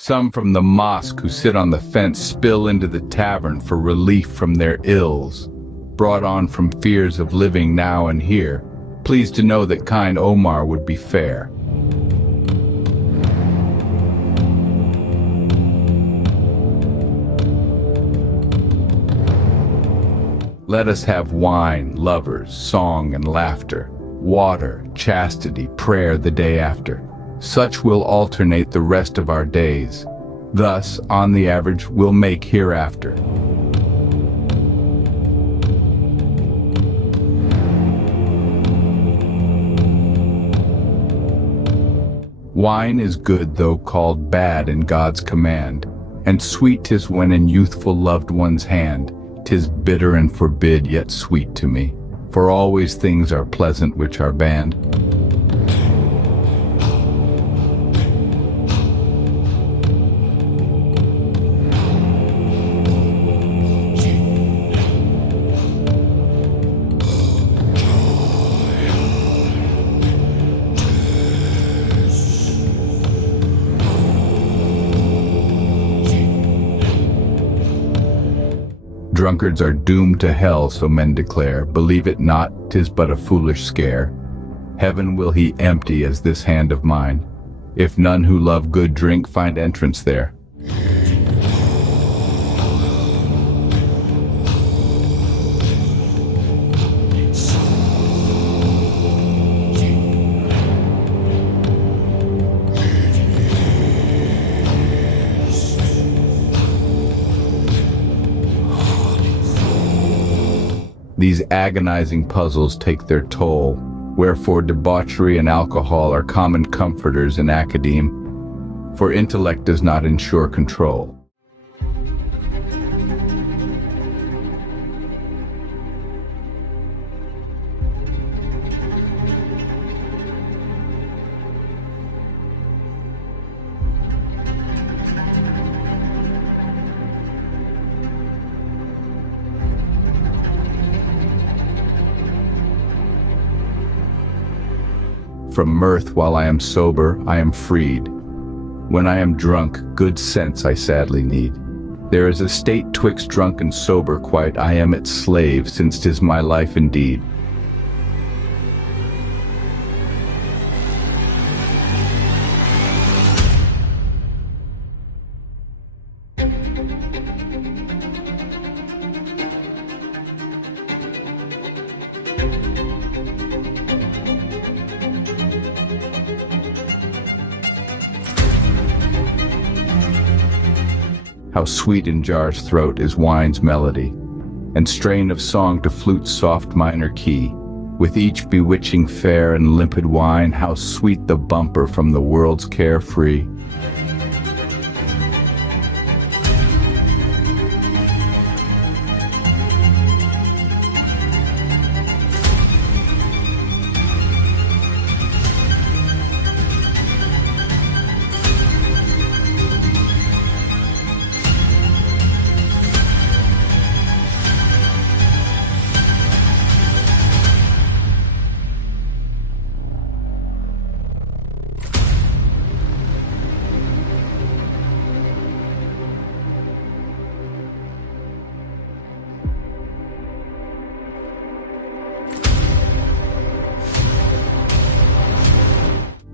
Some from the mosque who sit on the fence spill into the tavern for relief from their ills, brought on from fears of living now and here, pleased to know that kind Omar would be fair. Let us have wine, lovers, song and laughter, water, chastity, prayer the day after. Such will alternate the rest of our days. Thus, on the average, we'll make hereafter. Wine is good though called bad in God's command, and sweet 'tis when in youthful loved one's hand. 'Tis bitter and forbid, yet sweet to me, for always things are pleasant which are banned. Drunkards are doomed to hell, so men declare. Believe it not, 'tis but a foolish scare. Heaven will he empty as this hand of mine, if none who love good drink find entrance there. These agonizing puzzles take their toll, wherefore debauchery and alcohol are common comforters in academe, for intellect does not ensure control. From mirth while I am sober, I am freed. When I am drunk, good sense I sadly need. There is a state twixt drunk and sober quite, I am its slave, since 'tis my life indeed. How sweet in jar's throat is wine's melody, and strain of song to flute's soft minor key. With each bewitching fair and limpid wine, how sweet the bumper from the world's care free.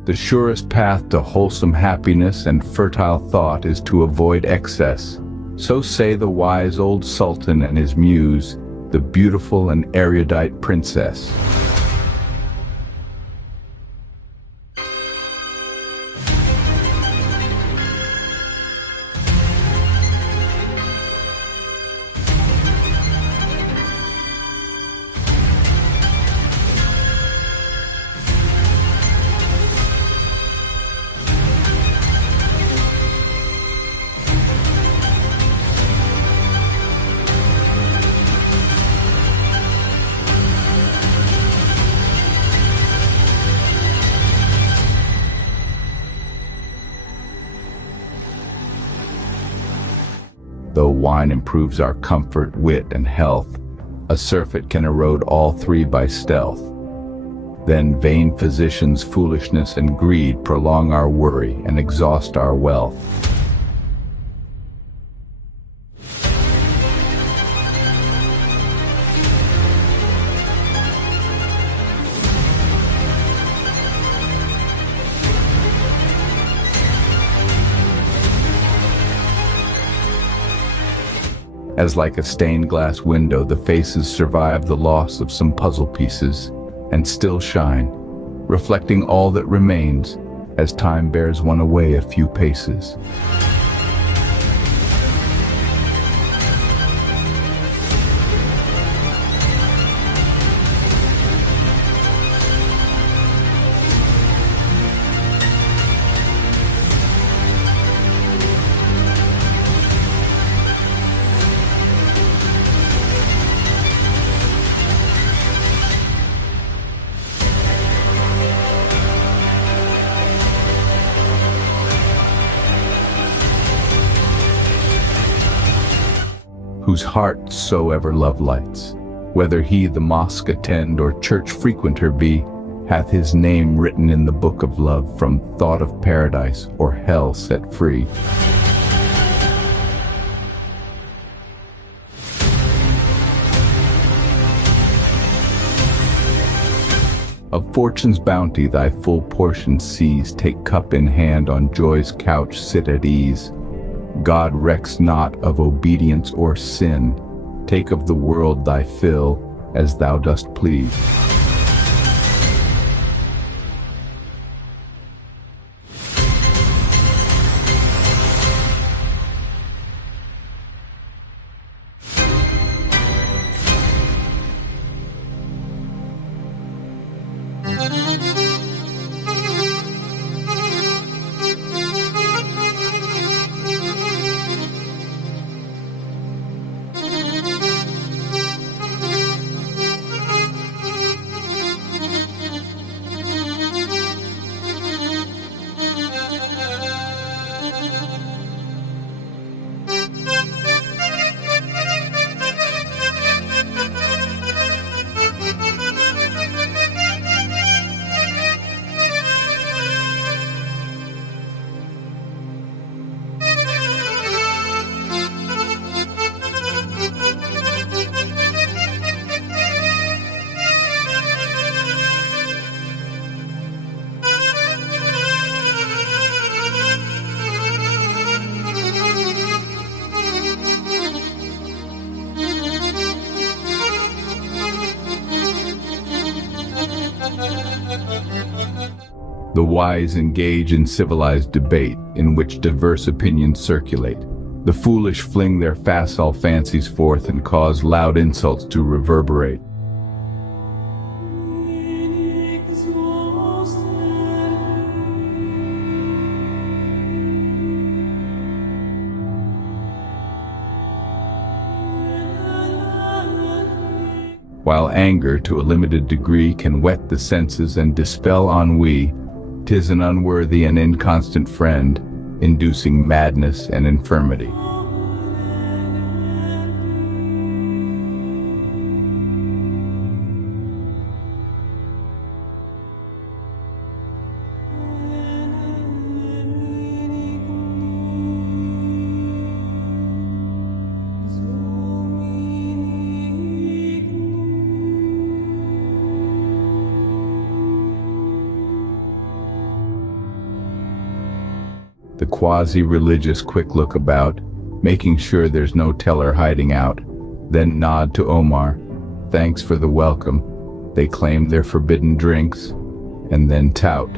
The surest path to wholesome happiness and fertile thought is to avoid excess. So say the wise old sultan and his muse, the beautiful and erudite princess. Though wine improves our comfort, wit, and health, a surfeit can erode all three by stealth. Then vain physicians, foolishness, and greed prolong our worry and exhaust our wealth. as like a stained glass window the faces survive the loss of some puzzle pieces and still shine, reflecting all that remains as time bears one away a few paces. Whose heart soever love lights, whether he the mosque attend or church frequenter be, hath his name written in the book of love, from thought of paradise or hell set free. Of fortune's bounty thy full portion seize, take cup in hand, on joy's couch sit at ease. God recks not of obedience or sin, take of the world thy fill as thou dost please. The wise engage in civilized debate, in which diverse opinions circulate. The foolish fling their facile fancies forth and cause loud insults to reverberate. While anger to a limited degree can whet the senses and dispel ennui, 'tis an unworthy and inconstant friend, inducing madness and infirmity. The quasi-religious quick look about, making sure there's no teller hiding out, then nod to Omar, thanks for the welcome. They claim their forbidden drinks, and then tout.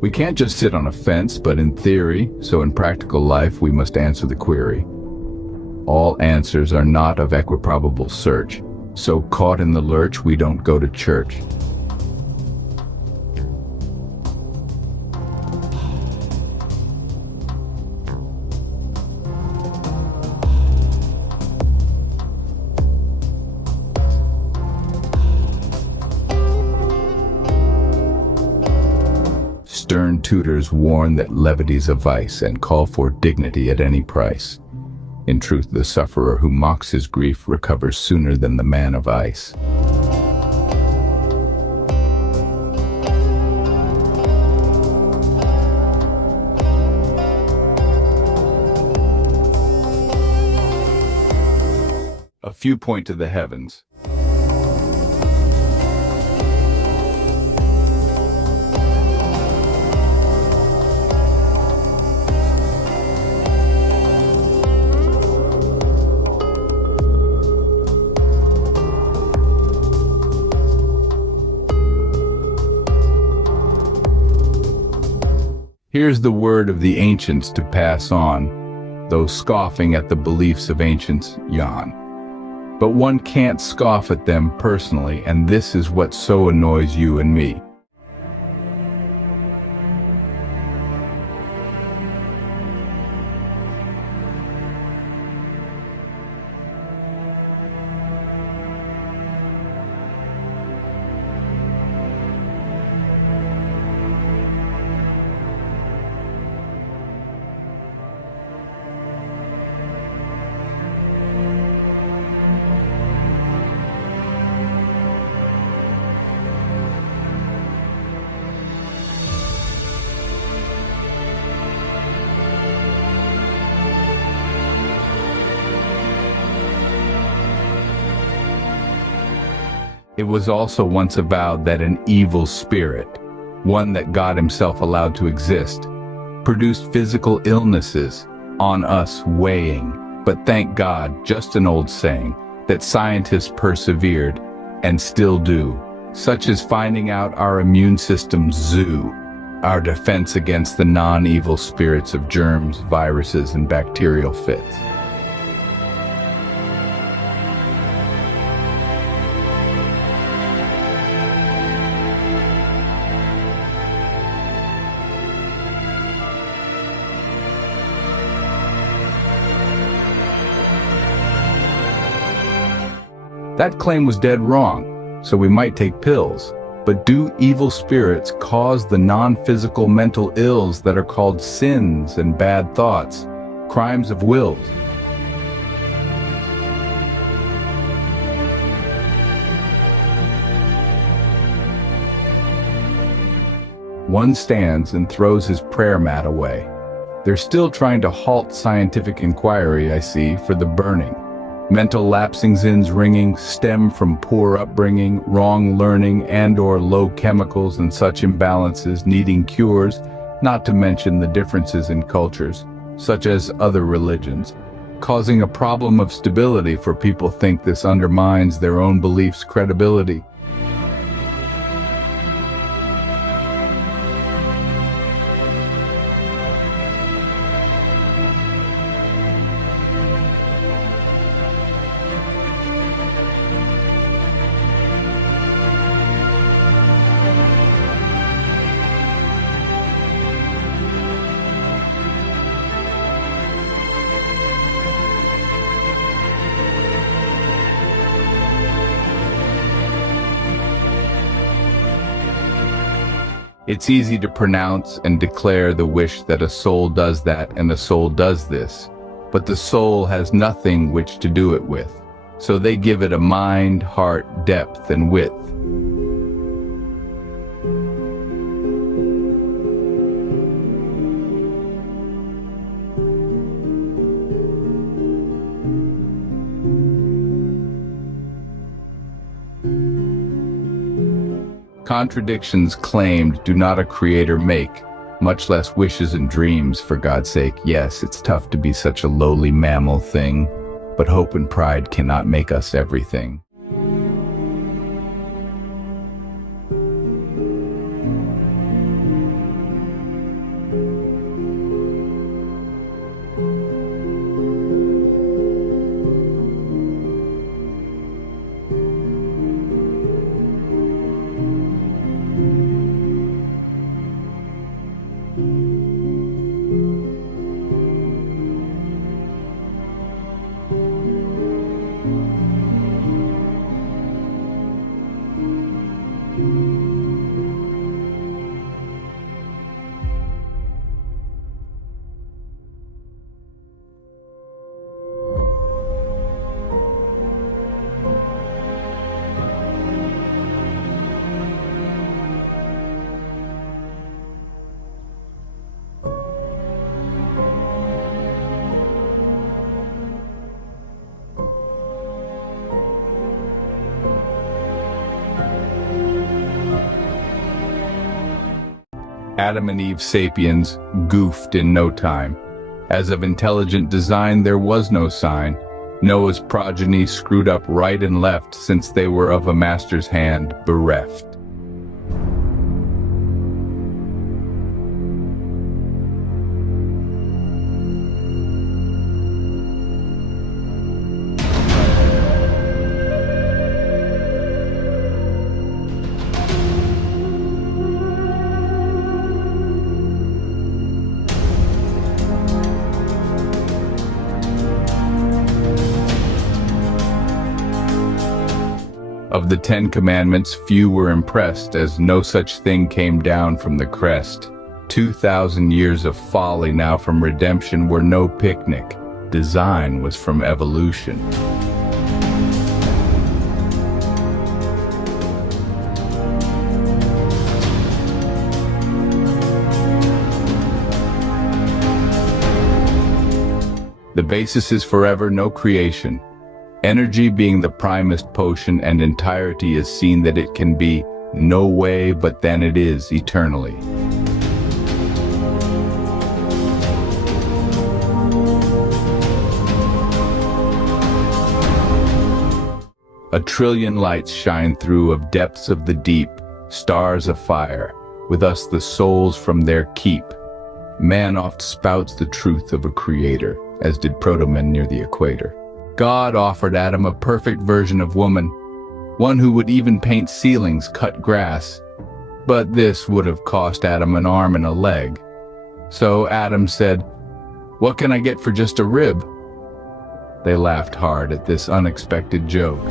We can't just sit on a fence, but in theory, so in practical life, we must answer the query. All answers are not of equiprobable search, so caught in the lurch, we don't go to church. tutors warn that levity's a vice and call for dignity at any price. In truth, the sufferer who mocks his grief recovers sooner than the man of ice. A few point to the heavens. Here's the word of the ancients to pass on. Those scoffing at the beliefs of ancients yawn. But one can't scoff at them personally, and this is what so annoys you and me. It was also once avowed that an evil spirit, one that God himself allowed to exist, produced physical illnesses on us weighing. But thank God, just an old saying, that scientists persevered and still do, such as finding out our immune system's zoo, our defense against the non-evil spirits of germs, viruses, and bacterial fits. That claim was dead wrong, so we might take pills. But do evil spirits cause the non-physical mental ills that are called sins and bad thoughts, crimes of wills? One stands and throws his prayer mat away. They're still trying to halt scientific inquiry, I see, for the burning. Mental lapsings ringing stem from poor upbringing, wrong learning, and/or low chemicals and such imbalances needing cures, not to mention the differences in cultures, such as other religions, causing a problem of stability for people think this undermines their own beliefs' credibility. It's easy to pronounce and declare the wish that a soul does that and a soul does this, but the soul has nothing which to do it with, so they give it a mind, heart, depth, and width. Contradictions claimed do not a creator make, much less wishes and dreams, for God's sake. Yes, it's tough to be such a lowly mammal thing, but hope and pride cannot make us everything. Adam and Eve sapiens goofed in no time. As of intelligent design, there was no sign. Noah's progeny screwed up right and left since they were of a master's hand bereft. Of the 10 Commandments, few were impressed, as no such thing came down from the crest. 2,000 years of folly now from redemption were no picnic. Design was from evolution. The basis is forever, no creation. Energy being the primest potion, and entirety is seen that it can be no way, but then it is eternally. A trillion lights shine through of depths of the deep, stars afire, with us the souls from their keep. Man oft spouts the truth of a creator, as did proto-men near the equator. God offered Adam a perfect version of woman, one who would even paint ceilings, cut grass. But this would have cost Adam an arm and a leg. So Adam said, "What can I get for just a rib?" They laughed hard at this unexpected joke.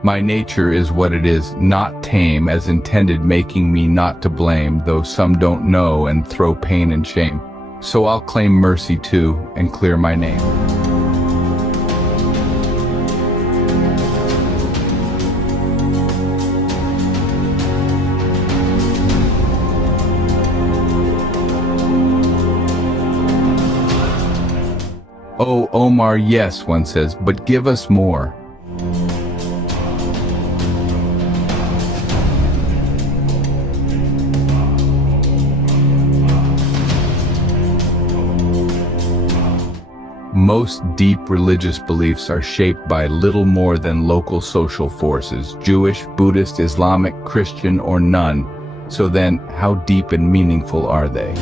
My nature is what it is, not tame, as intended, making me not to blame, though some don't know and throw pain and shame. So I'll claim mercy too, and clear my name. Oh, Omar, yes, one says, but give us more. Most deep religious beliefs are shaped by little more than local social forces, Jewish, Buddhist, Islamic, Christian, or none. So then, how deep and meaningful are they?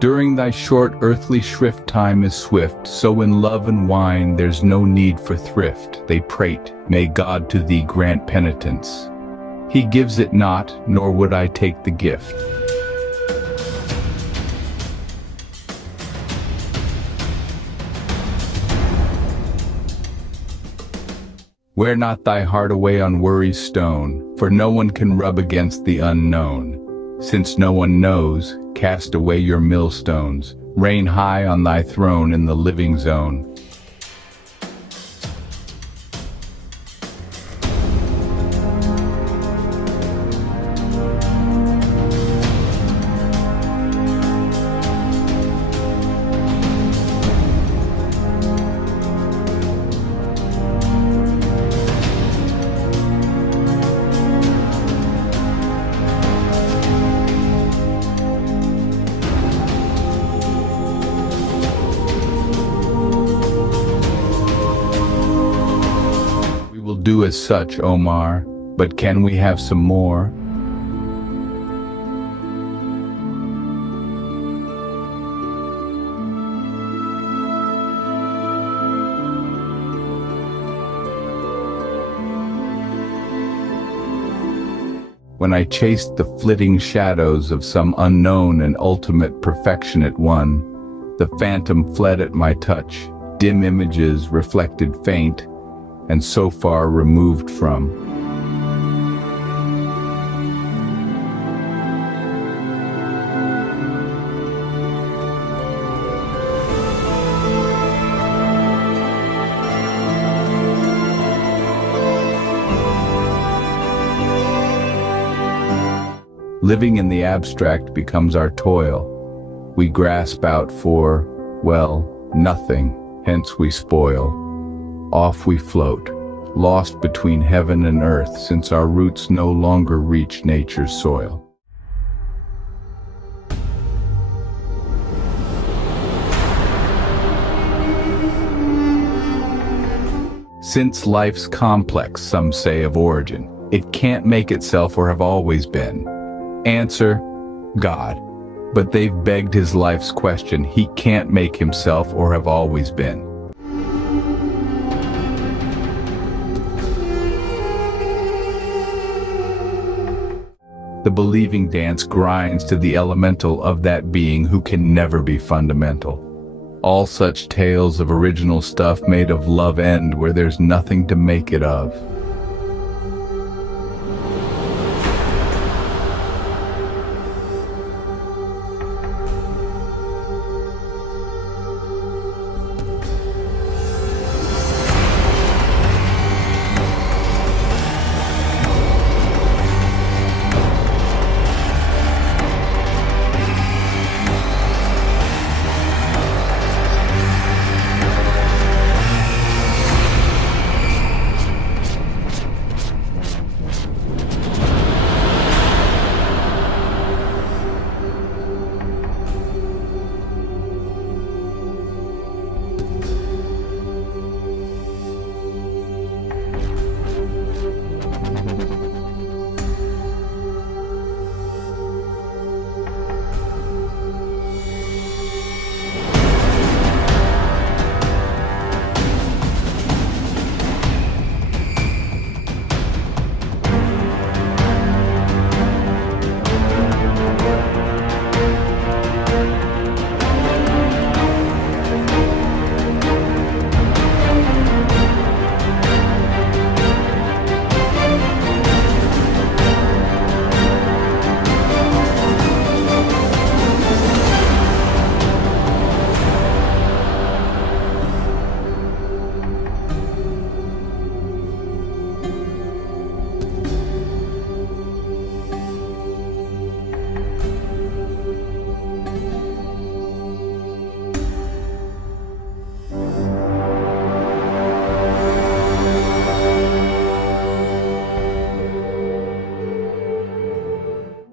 During thy short earthly shrift time is swift, so in love and wine there's no need for thrift. They prate, may God to thee grant penitence. He gives it not, nor would I take the gift. Wear not thy heart away on worry's stone, for no one can rub against the unknown. Since no one knows, cast away your millstones, reign high on thy throne in the living zone. Do as such, Omar, but can we have some more? When I chased the flitting shadows of some unknown and ultimate perfectionate one, the phantom fled at my touch, dim images reflected faint, and so far removed from. Living in the abstract becomes our toil. We grasp out for, well, nothing, hence we spoil. Off we float, lost between heaven and earth, since our roots no longer reach nature's soil. Since life's complex, some say of origin, it can't make itself or have always been. Answer, God. But they've begged his life's question. He can't make himself or have always been. The believing dance grinds to the elemental of that being who can never be fundamental. All such tales of original stuff made of love end where there's nothing to make it of.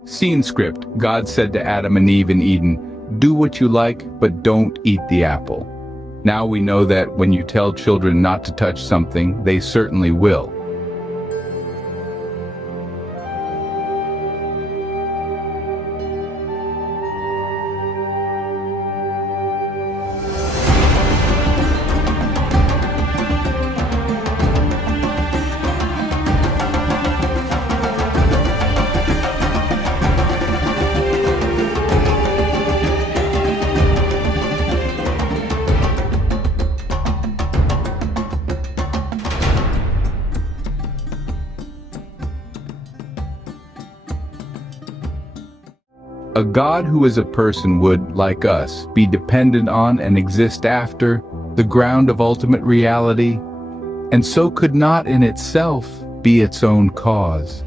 Scene script. God said to Adam and Eve in Eden, "Do what you like, but don't eat the apple." Now we know that when you tell children not to touch something, they certainly will. A God who is a person would, like us, be dependent on and exist after the ground of ultimate reality, and so could not in itself be its own cause.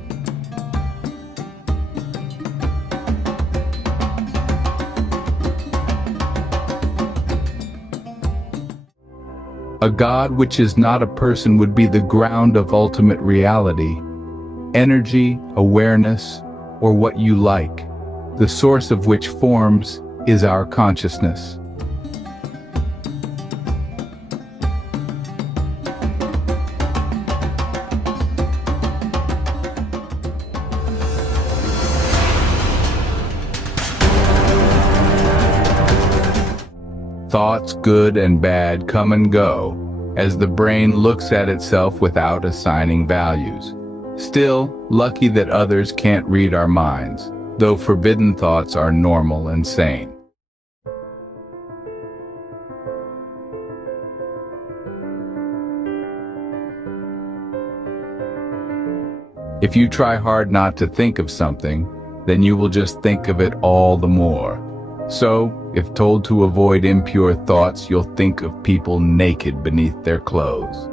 A God which is not a person would be the ground of ultimate reality, energy, awareness, or what you like, the source of which forms is our consciousness. Thoughts, good and bad, come and go, as the brain looks at itself without assigning values. Still, lucky that others can't read our minds, though forbidden thoughts are normal and sane. If you try hard not to think of something, then you will just think of it all the more. So, if told to avoid impure thoughts, you'll think of people naked beneath their clothes.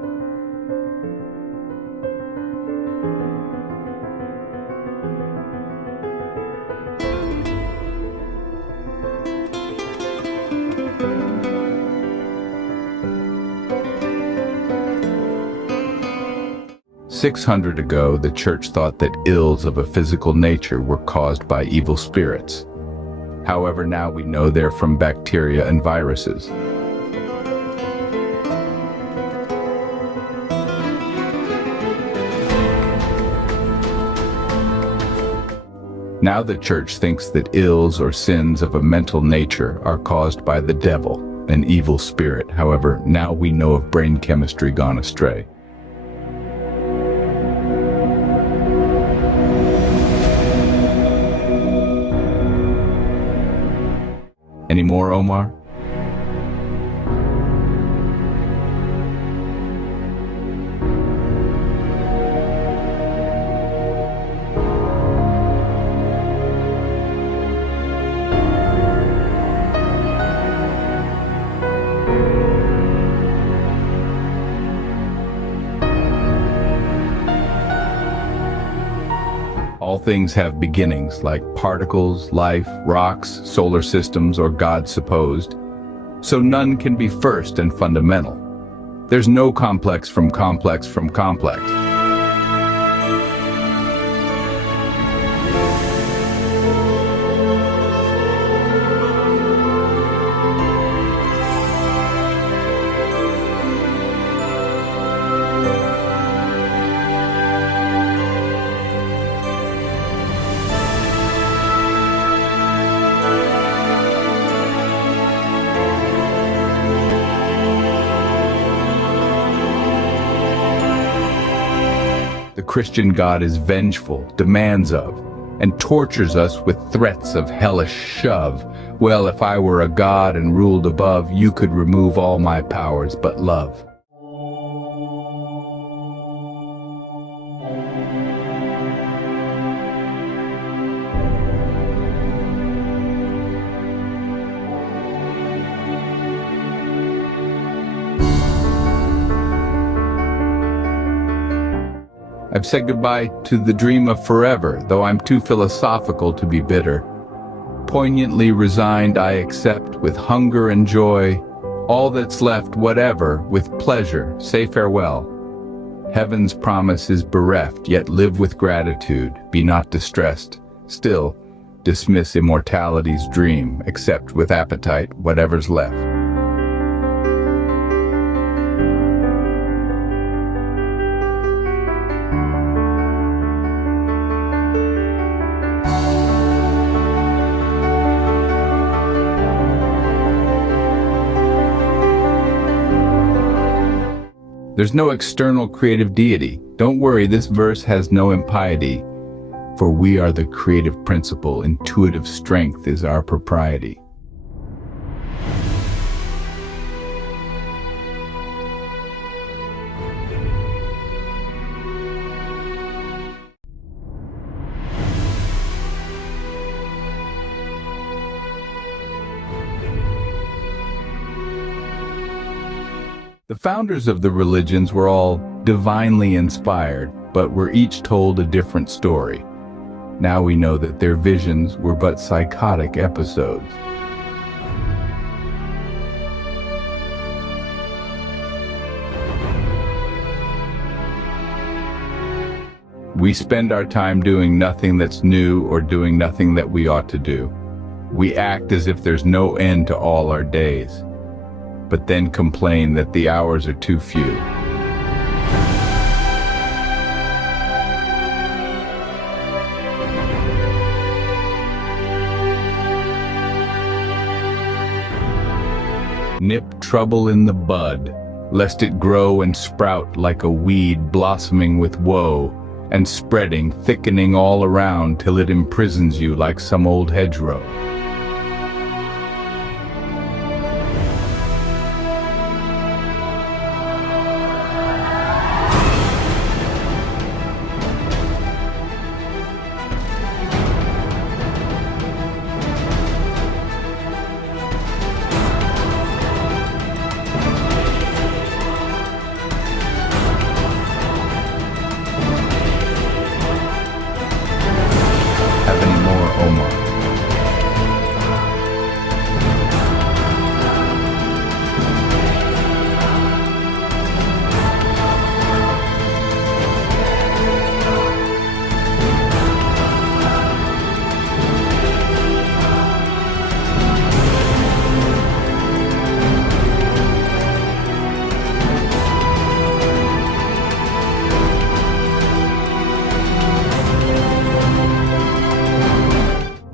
600 ago, the church thought that ills of a physical nature were caused by evil spirits. However, now we know they're from bacteria and viruses. Now the church thinks that ills or sins of a mental nature are caused by the devil, an evil spirit. However, now we know of brain chemistry gone astray. Any more, Omar? All things have beginnings, like particles, life, rocks, solar systems, or God supposed. So none can be first and fundamental. There's no complex from complex from complex. The Christian God is vengeful, demands of, and tortures us with threats of hellish shove. Well, if I were a god and ruled above, you could remove all my powers but love. I've said goodbye to the dream of forever, though I'm too philosophical to be bitter. Poignantly resigned, I accept with hunger and joy all that's left, whatever, with pleasure, say farewell. Heaven's promise is bereft, yet live with gratitude, be not distressed. Still, dismiss immortality's dream, accept with appetite whatever's left. There's no external creative deity. Don't worry, this verse has no impiety. For we are the creative principle, intuitive strength is our propriety. The founders of the religions were all divinely inspired, but were each told a different story. Now we know that their visions were but psychotic episodes. We spend our time doing nothing that's new or doing nothing that we ought to do. We act as if there's no end to all our days, but then complain that the hours are too few. Nip trouble in the bud, lest it grow and sprout like a weed blossoming with woe, and spreading, thickening all around till it imprisons you like some old hedgerow. Have any more, Omar?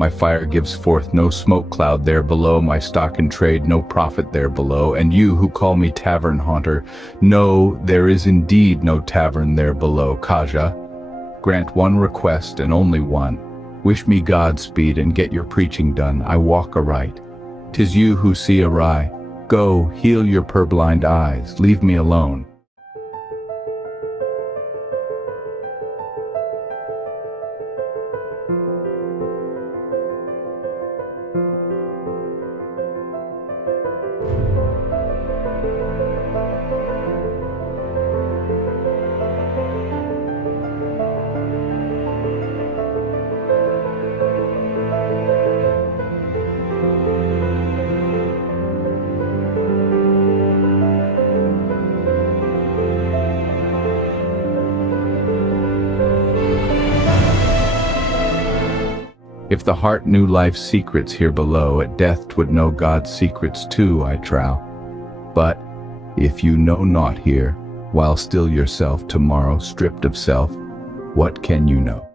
My fire gives forth no smoke cloud there below, my stock in trade no profit there below, and you who call me tavern haunter, know there is indeed no tavern there below. Kaja, grant one request and only one. Wish me Godspeed and get your preaching done. I walk aright. 'Tis you who see awry. Go, heal your purblind eyes. Leave me alone. If the heart knew life's secrets here below, at death 'twould know God's secrets too, I trow. But if you know naught here, while still yourself tomorrow stripped of self, what can you know?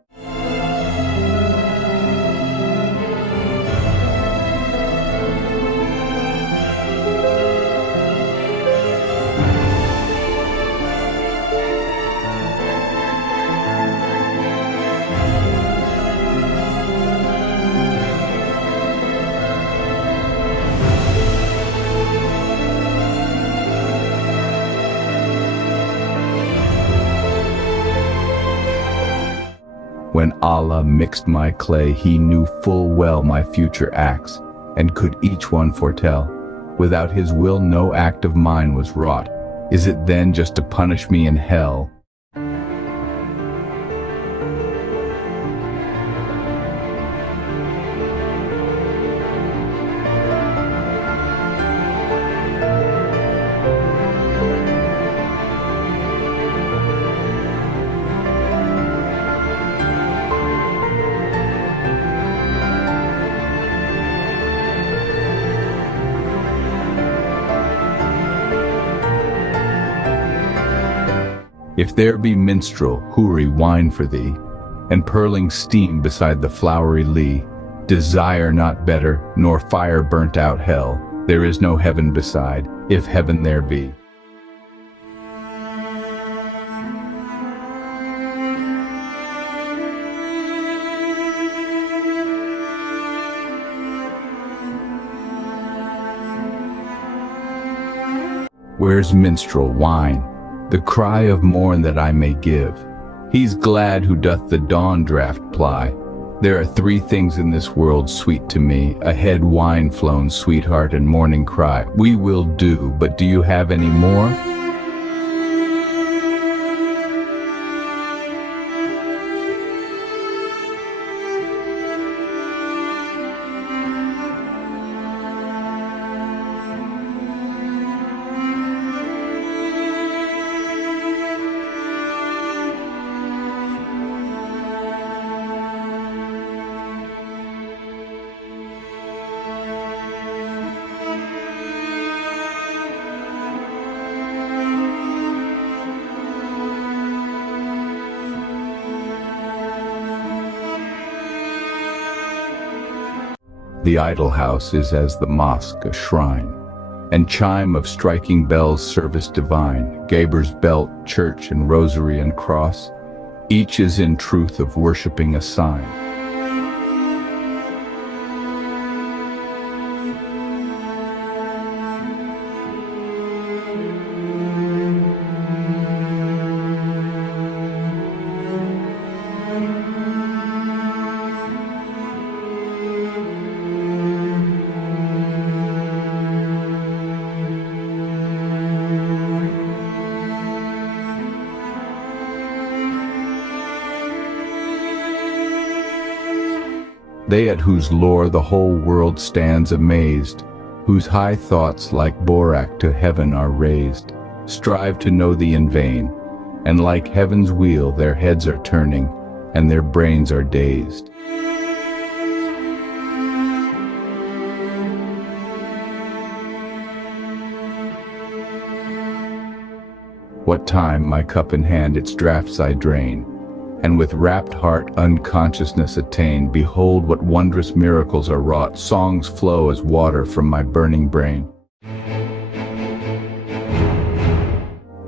When Allah mixed my clay, he knew full well my future acts, and could each one foretell. Without his will no act of mine was wrought. Is it then just to punish me in hell? If there be minstrel, houri wine for thee, and purling steam beside the flowery lea, desire not better, nor fire burnt out hell. There is no heaven beside, if heaven there be. Where's minstrel wine? The cry of morn that I may give. He's glad who doth the dawn draught ply. There are three things in this world sweet to me, a head wine flown sweetheart and morning cry. We will do, but do you have any more? The idol house is as the mosque a shrine, and chime of striking bells service divine, Gaber's belt, church and rosary and cross, each is in truth of worshipping a sign. They at whose lore the whole world stands amazed, whose high thoughts like borac to heaven are raised, strive to know thee in vain, and like heaven's wheel their heads are turning, and their brains are dazed. What time, my cup in hand, its draughts I drain, And with rapt heart unconsciousness attain, behold what wondrous miracles are wrought, songs flow as water from my burning brain.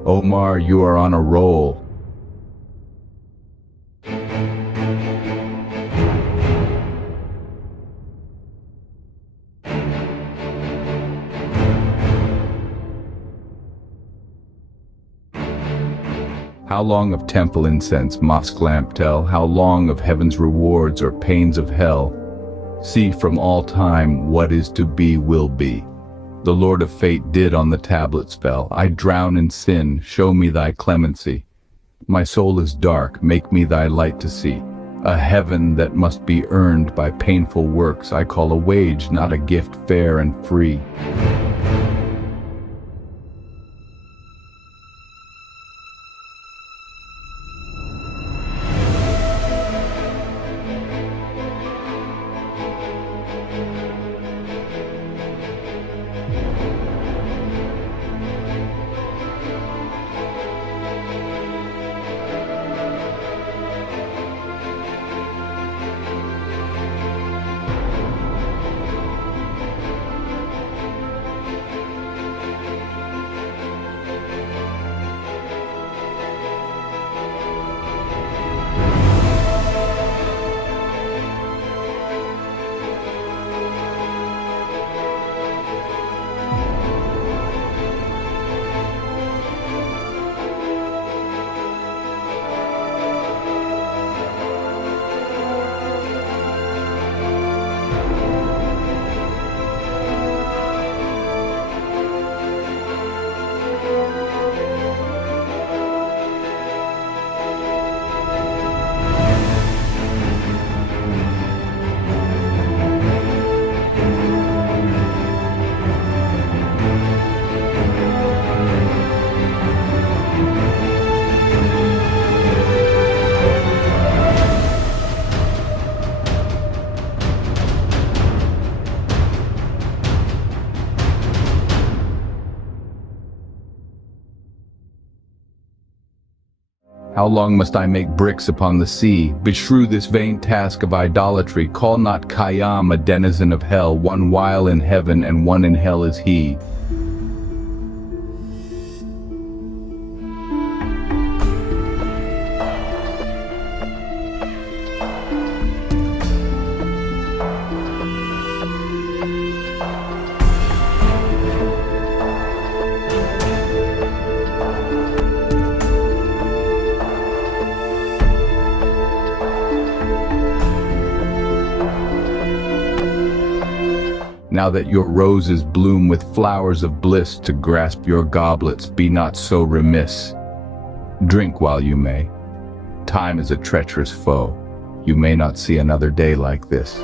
Omar, you are on a roll. How long of temple incense, mosque lamp tell? How long of heaven's rewards or pains of hell? See from all time what is to be will be. The Lord of fate did on the tablet spell. I drown in sin, show me thy clemency. My soul is dark, make me thy light to see. A heaven that must be earned by painful works I call a wage, not a gift fair and free. How long must I make bricks upon the sea? Beshrew this vain task of idolatry. Call not Khayyam a denizen of hell. One while in heaven and one in hell is he. Now that your roses bloom with flowers of bliss, to grasp your goblets, be not so remiss. Drink while you may. Time is a treacherous foe. You may not see another day like this.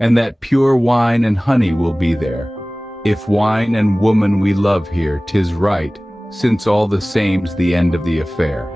And that pure wine and honey will be there. If wine and woman we love here, 'tis right, since all the same's the end of the affair.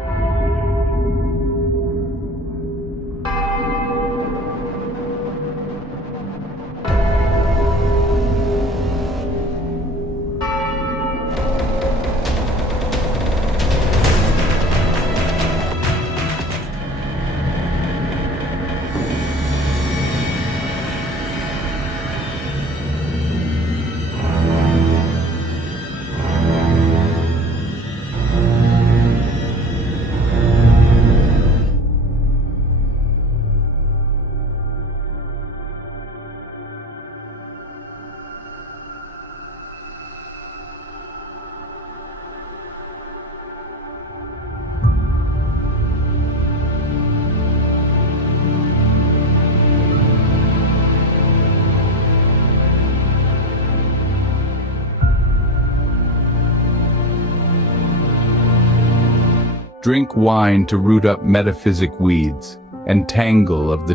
Drink wine to root up metaphysic weeds, and tangle of the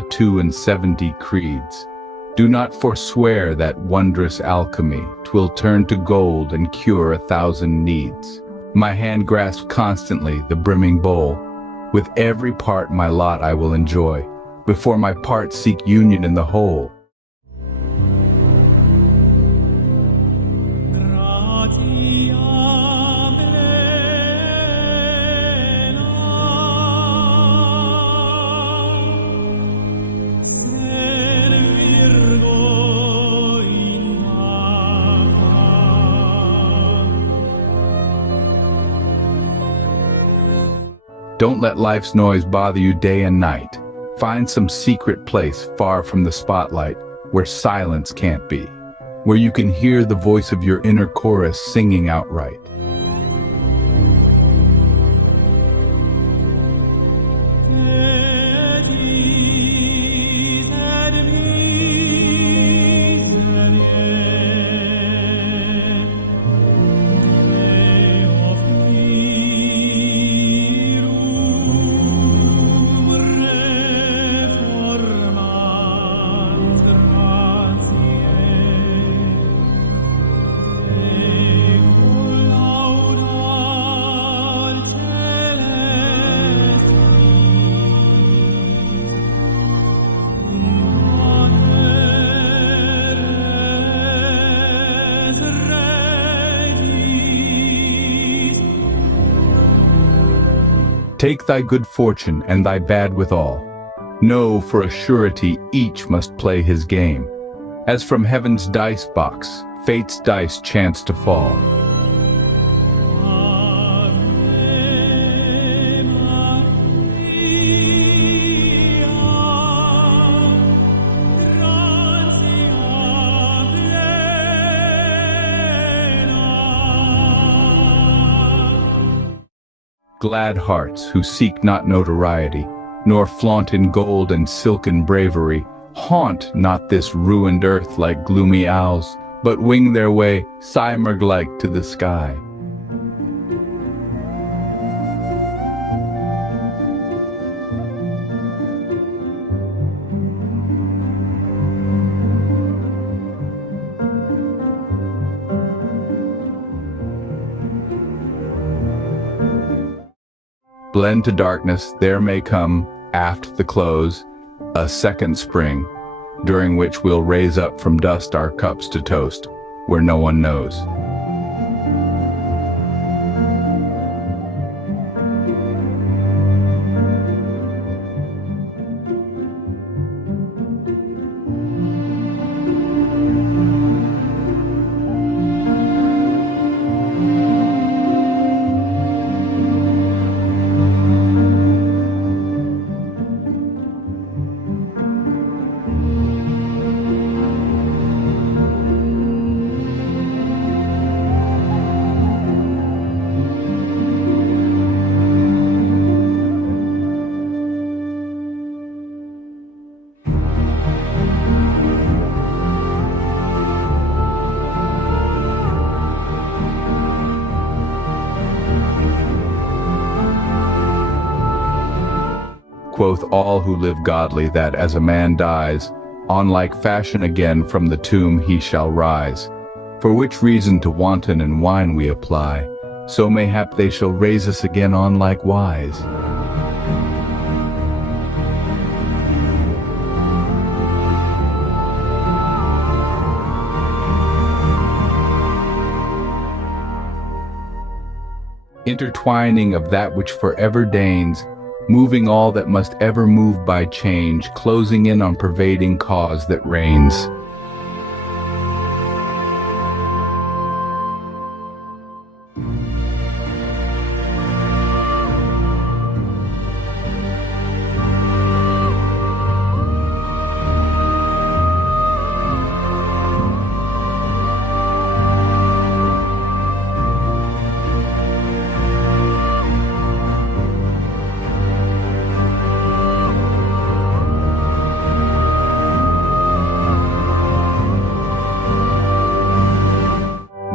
72 creeds. Do not forswear that wondrous alchemy, 'twill turn to gold and cure 1,000 needs. My hand grasps constantly the brimming bowl. With every part my lot I will enjoy, before my parts seek union in the whole. Don't let life's noise bother you day and night. Find some secret place far from the spotlight, where silence can't be, where you can hear the voice of your inner chorus singing outright. Take thy good fortune and thy bad withal. Know for a surety each must play his game. As from heaven's dice box, fate's dice chance to fall. Glad hearts who seek not notoriety, nor flaunt in gold and silken bravery, haunt not this ruined earth like gloomy owls, but wing their way, Cymurg-like, to the sky. Blend to darkness, there may come, aft the close, a second spring, during which we'll raise up from dust our cups to toast, where no one knows. Quoth all who live godly that as a man dies, on like fashion again from the tomb he shall rise. For which reason to wanton and wine we apply, so mayhap they shall raise us again on like wise. Intertwining of that which forever deigns, moving all that must ever move by change, closing in on pervading cause that reigns.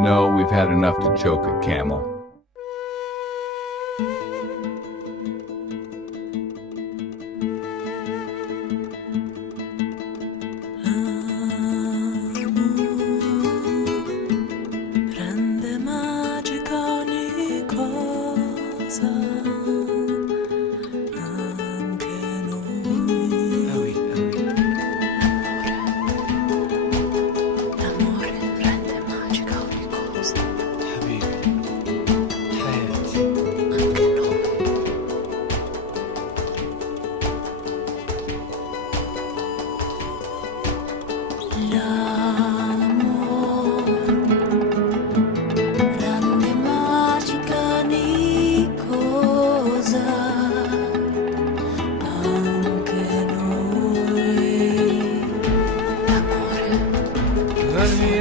No, we've had enough to choke a camel. L'amor rende magica ogni cosa, anche noi. L'amore.